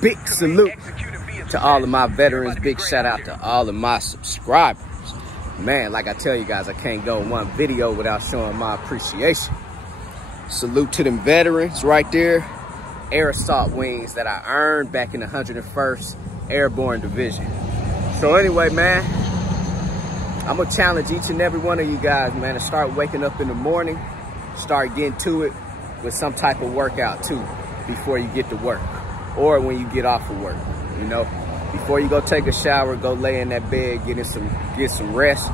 big salute to all of my veterans. Big shout out to all of my subscribers. Man, like I tell you guys, I can't go one video without showing my appreciation. Salute to them veterans right there. Air Assault Wings that I earned back in the 101st Airborne Division. So anyway, man, I'm gonna challenge each and every one of you guys, man, to start waking up in the morning, start getting to it with some type of workout too before you get to work or when you get off of work. You know, before you go take a shower, go lay in that bed, get some rest,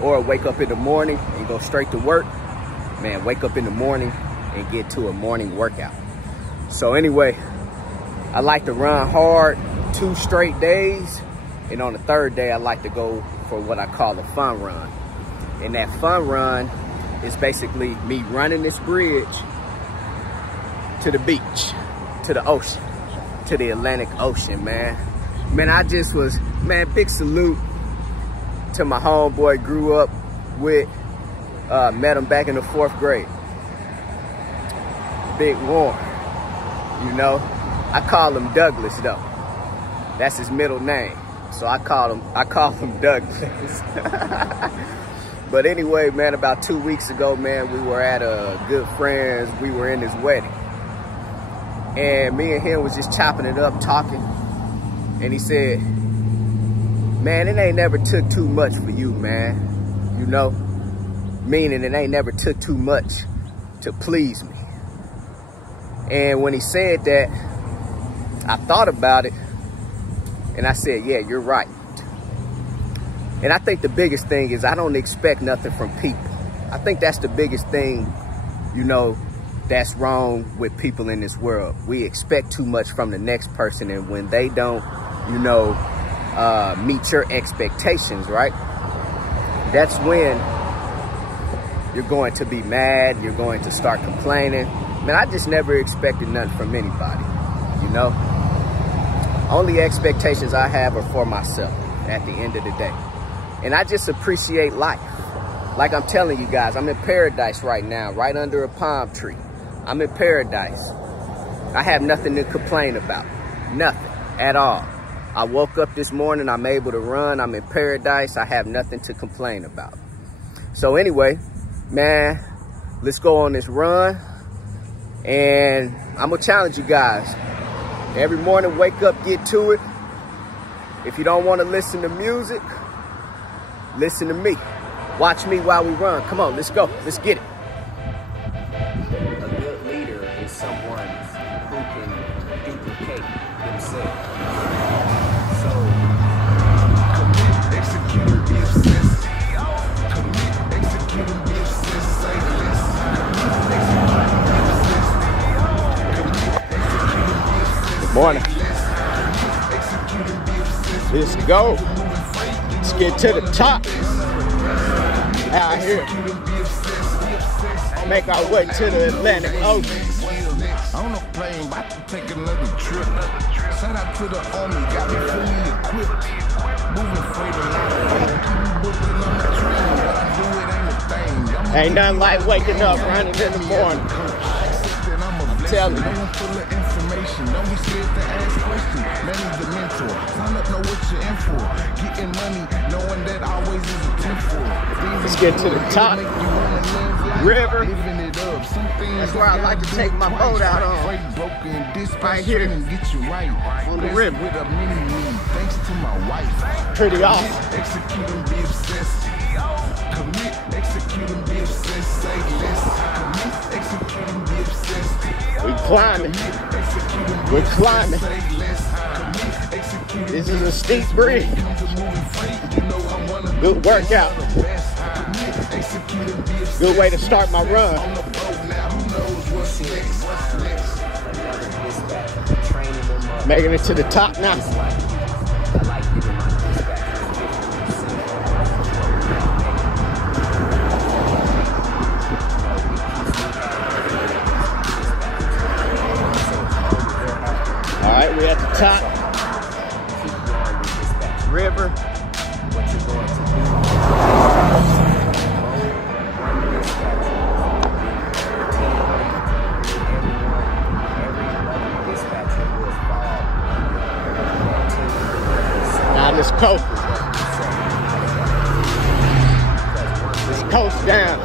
or wake up in the morning and go straight to work. Man, wake up in the morning and get to a morning workout. So anyway, I like to run hard 2 straight days, and on the 3rd day I like to go for what I call a fun run. And that fun run is basically me running this bridge to the beach, to the ocean, to the Atlantic Ocean, man. Man, I just was, man, big salute to my homeboy grew up with, met him back in the 4th grade. Big Warren, you know. I call him Douglas though. That's his middle name. So I call him Douglas. But anyway, man, about 2 weeks ago, man, we were at a good friend's, we were in his wedding. And me and him was just chopping it up, talking. And he said, man, it ain't never took too much for you, man. You know? Meaning it ain't never took too much to please me. And when he said that, I thought about it. And I said, yeah, you're right. And I think the biggest thing is I don't expect nothing from people. I think that's the biggest thing, you know, that's wrong with people in this world. We expect too much from the next person, and when they don't, you know, meet your expectations, right? That's when you're going to be mad, you're going to start complaining. Man, I just never expected nothing from anybody, you know? Only expectations I have are for myself at the end of the day. And I just appreciate life. Like I'm telling you guys, I'm in paradise right now, right under a palm tree. I'm in paradise. I have nothing to complain about. Nothing at all. I woke up this morning, I'm able to run, I'm in paradise, I have nothing to complain about. So anyway, man, let's go on this run. And I'm gonna challenge you guys. Every morning, wake up, get to it. If you don't wanna listen to music, listen to me. Watch me while we run. Come on, let's go, let's get it. A good leader is someone who can duplicate himself. So, commit, execute, and be obsessed. Commit, execute, and be obsessed. Say less. Good morning. Let's go. Let's get to the top. Out here. Make our way to the Atlantic Ocean. On a plane, about to take another trip. Shout out to the army, got me fully equipped. Moving freight along, booking on the train. What I do, it ain't a thing. Ain't nothing like waking up running in the morning. I'm telling you. Full of information, don't be scared to ask questions. Man is the mentor. Sign up, know what you're in for. Getting money, knowing that always is a 10 for. Let's get to the top. River. That's where I like to take my boat out on. Right here on the river. Thanks to my wife. Pretty awesome. Execute and be obsessed. Commit, execute and be obsessed. Say less. Commit, execute and be obsessed. We climbing. We're climbing. This is a steep bridge. Good workout. Good way to start my run. Making it to the top now. All right, we're at the top. River. What you're going to do. It's coast. It's coast down.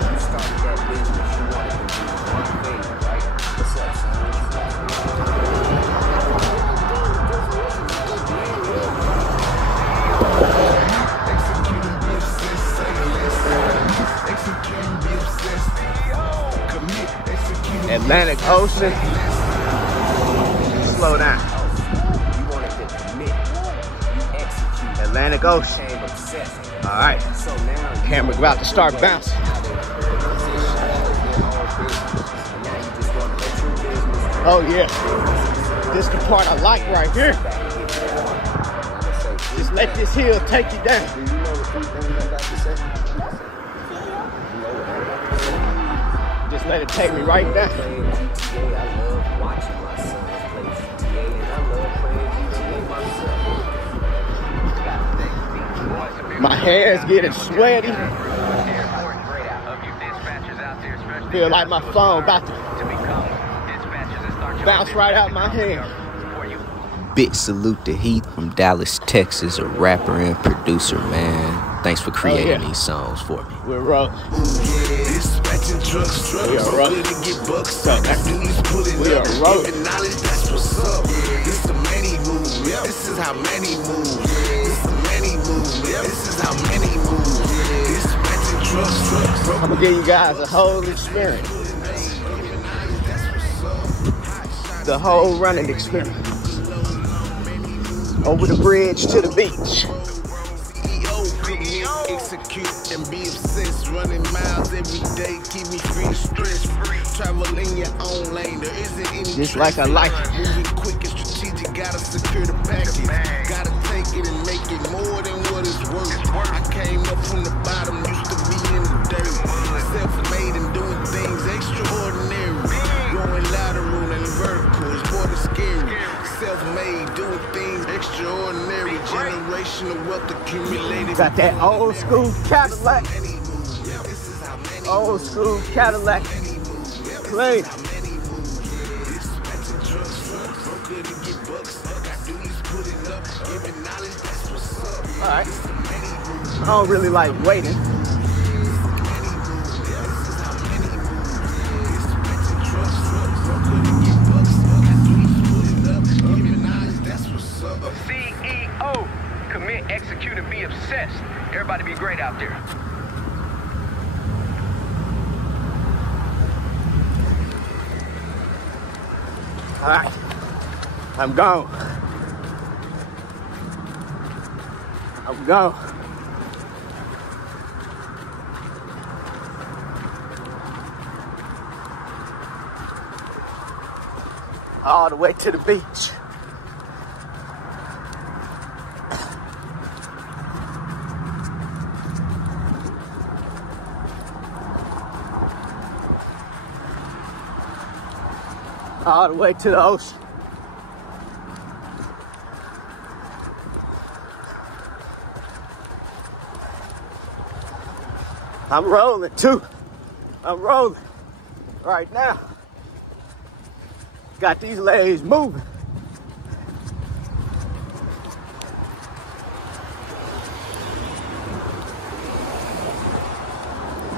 Atlantic Ocean. Slow down. Atlantic Ocean. All right. Camera's about to start bouncing. Oh yeah. This is the part I like right here. Just let this hill take you down. Just let it take me right down. My hair's getting sweaty. Feel like my phone about to bounce right out my hand. Big salute to Heath from Dallas, Texas, a rapper and producer, man. Thanks for creating these songs for me. We're rolling. Dispatching trucks, We are rolling. to get bucks. We are rolling. Giving knowledge, that's what's up. This the many move. This is how many move. This the many move. This is how many move. Dispatching trucks. I'm gonna give you guys a whole experience. The whole running experience. Over the bridge to the beach. Execute and be obsessed. Running miles every day. Keep me free of stress. Travel in your own lane. There isn't any Just like I like it. moving quick and strategic. Gotta secure the package. Gotta take it and make it more than what it's worth. I came up from the bottom. Used to be in the dirt. Self-made and doing things extraordinary. Going lateral and vertical is more than scary. Self-made, doing things extraordinary. Generational wealth accumulated. Got that old school Cadillac. Old school Cadillac. Clean. Alright. I don't really like waiting. CEO, commit, execute, and be obsessed. Everybody be great out there. All right, I'm gone. I'm gone. All the way to the beach. All the way to the ocean. I'm rolling too. I'm rolling right now. Got these legs moving.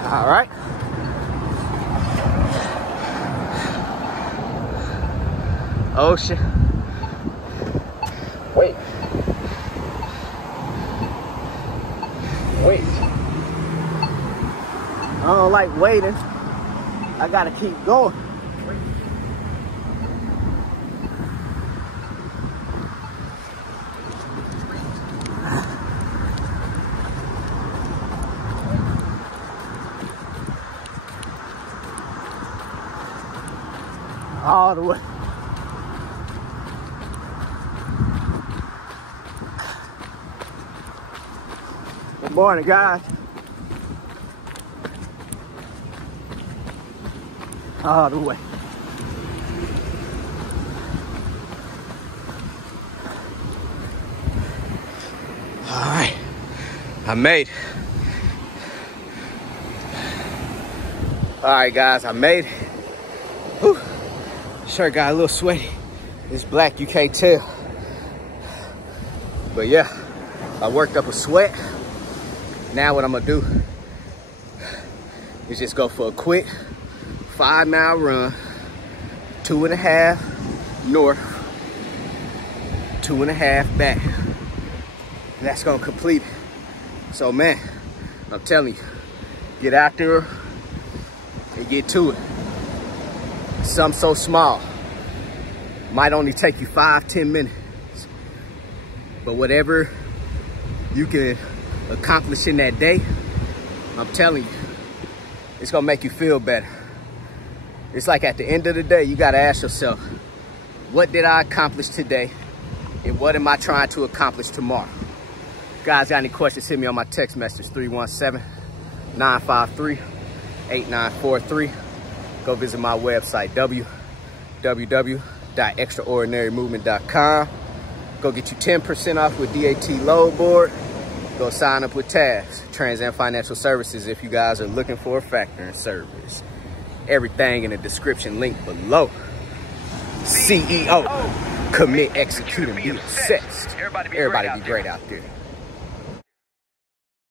All right. Ocean. Wait. I don't like waiting. I gotta keep going. All the way. Good morning, guys. All the way. All right, I made it. All right, guys, I made it. Whew. Shirt got a little sweaty. It's black, you can't tell. But yeah, I worked up a sweat. Now what I'm gonna do is just go for a quick 5-mile run, 2.5 north, 2.5 back. And that's gonna complete it. So man, I'm telling you, get out there and get to it. Something so small might only take you 5-10 minutes, but whatever you can accomplish in that day, I'm telling you, it's gonna make you feel better. It's like at the end of the day, you gotta ask yourself, what did I accomplish today? And what am I trying to accomplish tomorrow? Guys, got any questions, hit me on my text message, 317-953-8943. Go visit my website, www.extraordinarymovement.com. Go get you 10% off with DAT load board. Go sign up with TAS, Trans Am Financial Services, if you guys are looking for a factoring service. Everything in the description link below. CEO, commit, execute, and be obsessed. Everybody be great out there.